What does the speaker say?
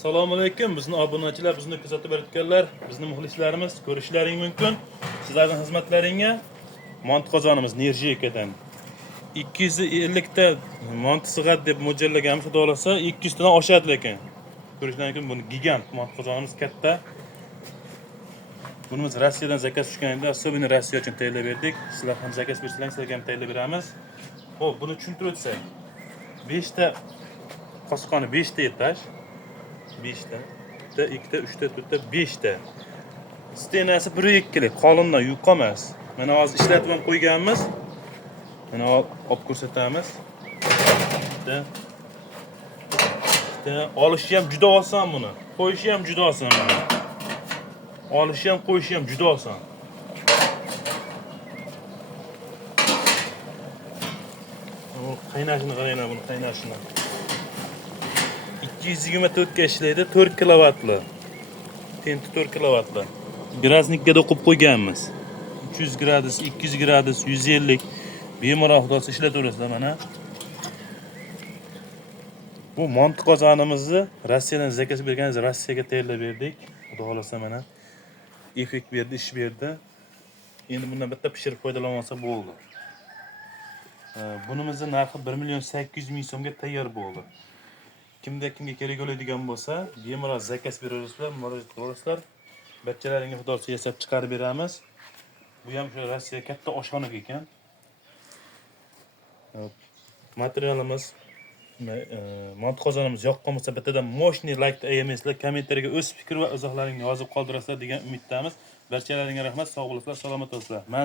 Assalomu alaykum. Bizni obunachilar, bizni kuzatib o'tganlar, bizni muxlislarimiz ko'rishlaring mumkin. Sizlarning xizmatlaringga mont qozonimiz Nerjiyakadan 250 ta mont sig'at deb mo'ljallaganmiz, xudo xolasa 200 tadan oshadi lekin. Ko'rishlaring mumkin, buni gigant mont qozonimiz katta. Bunimiz Rossiyadan zakaz tushganida, особенно Rossiya uchun tayyorlab berdik. Sizlar ham zakaz bersalaringiz, sizlarga ham tayyorlab beramiz. Xo'p, buni tushuntirib o'tsak, 5 ta qosqoni 5 ta etaj, 5 ta, 2 ta, 3 ta, 4 ta, 5 ta. Stenasi 1-2 lik, qolindan yuqa emas. Mana hozir ishlatib ham qo'yganmiz. Mana olib ko'rsatamiz. Olishi ham juda oson buni. Qo'yishi ham juda oson buni. Olishi ham, qo'yishi ham juda oson. Qaynashini qaranglar, buni qaynashini. 224 ga ishlaydi, 4 kilovatli. Tenti 4 kilovatli. Gradusnikda qo'yib qo'yganmiz. 300 gradus, 200 gradus, 150 bemalol xudosi ishlataverasizlar mana. Bu mont qozonimizni Rossiyadan zakaz berganiz, Rossiyaga tayyorlab berdik. Xudo xolasa mana effekt berdi, ish berdi. Endi bundan bitta pishirib foydalansa bo'ldi. Bunimizning narxi 1.800.000 so'mga tayyor bo'ldi. Kimga kerak bo'ladigan bo'lsa, bemalol zakaz beraverasizlar, murojaat qilasizlar. Bachalaringga xudosi yasab chiqarib beramiz. Bu ham shu Rossiya katta oshxona ekan. Materialimiz mont qozonimiz yoqqan bo'lsa, bittadan moshniy like ayamaysizlar, kommentariyaga o'z fikr va izohlaringizni yozib qoldirasizlar degan umiddamiz. Barchalaringga rahmat, sog' bo'lasizlar, salomat bo'linglar.